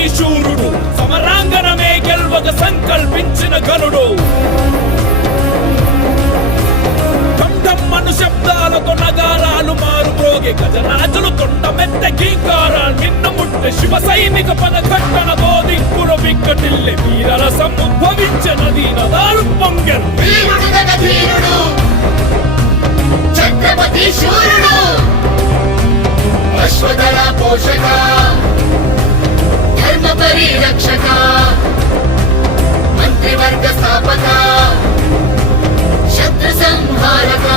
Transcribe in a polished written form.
ఛత్రపతి శూరుడు, సమరాంగణమే గెల్వక సంకల్పించిన గనుడు. ఢంఢమ్మను శబ్దాలతో నగారాలు మారు మ్రోగే, గజరాజులు తొండమెత్త గీకారాలు నిన్న ముట్టె, శివ సైనిక పద ఘట్టనతో దిక్కులు విక్కటిల్లె, వీరరసం ఉద్భవించే నదీ నదాలు పొంగెను. ఛత్రపతి శూరుడు, అశ్వదళ పోషక, ధర్మ పరిరక్షక, మంత్రివర్గ స్థాపక, శత్రు సంహారక.